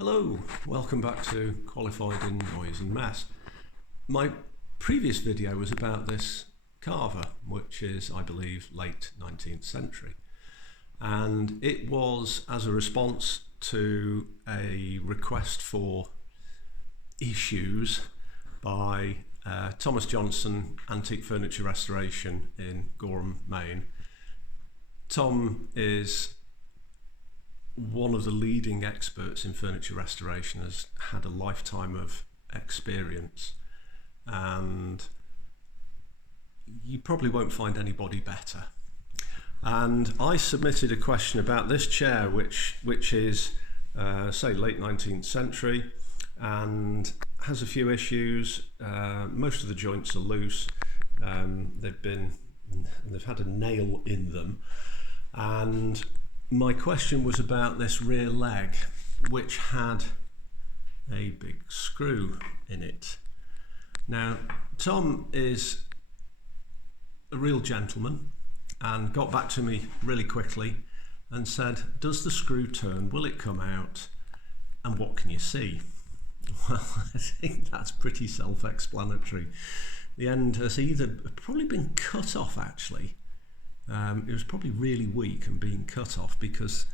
Hello, welcome back to Qualified in Noise and Mess. My previous video was about this carver, which is, I believe, late 19th century. And it was as a response to a request for issues by Thomas Johnson Antique Furniture Restoration in Gorham, Maine. Tom is one of the leading experts in furniture restoration, has had a lifetime of experience, and you probably won't find anybody better. And I submitted a question about this chair, which is say late 19th century and has a few issues. Most of the joints are loose. They've had a nail in them, and my question was about this rear leg, which had a big screw in it. Now, Tom is a real gentleman and got back to me really quickly and said, does the screw turn? Will it come out? And what can you see? Well, I think that's pretty self-explanatory. The end has either probably been cut off, actually. It was probably really weak and being cut off, because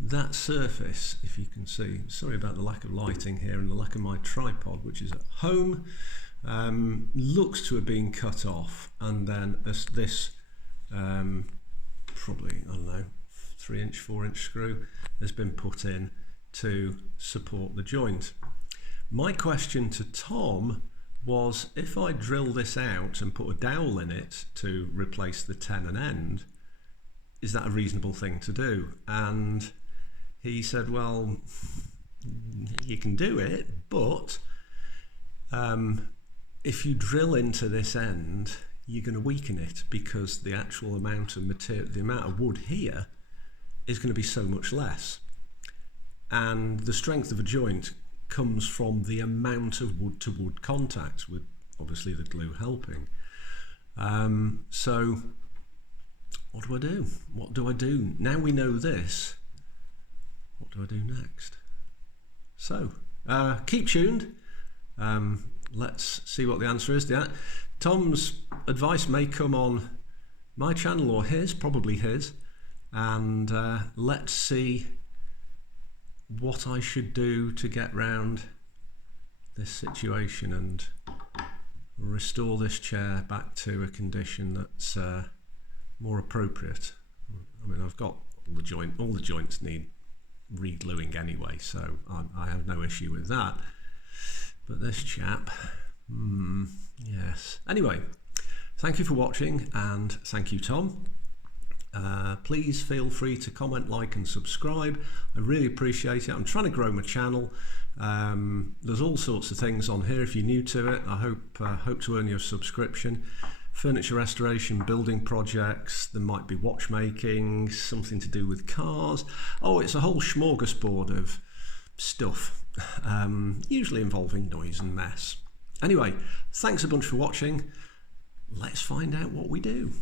that surface, if you can see, sorry about the lack of lighting here and the lack of my tripod, which is at home, looks to have been cut off, and then this probably, I don't know, 3-inch, 4-inch screw has been put in to support the joint. My question to Tom was, if I drill this out and put a dowel in it to replace the tenon end, is that a reasonable thing to do? And he said, well, you can do it, but if you drill into this end, you're going to weaken it, because the actual amount of material, the amount of wood here is going to be so much less. And the strength of a joint comes from the amount of wood to wood contact, with obviously the glue helping. So what do I do? What do I do? Now we know this, what do I do next? So keep tuned. Let's see what the answer is. Tom's advice may come on my channel or his, probably his, and let's see what I should do to get round this situation and restore this chair back to a condition that's more appropriate. I mean, I've got all the joints need re-gluing anyway, so I have no issue with that. But this chap, yes. Anyway, thank you for watching, and thank you, Tom. Please feel free to comment, like and subscribe. I really appreciate it. I'm trying to grow my channel. There's all sorts of things on here if you're new to it. I hope to earn your subscription. Furniture restoration, building projects, there might be watchmaking, something to do with cars. Oh, it's a whole smorgasbord of stuff, usually involving noise and mess. Anyway, thanks a bunch for watching. Let's find out what we do.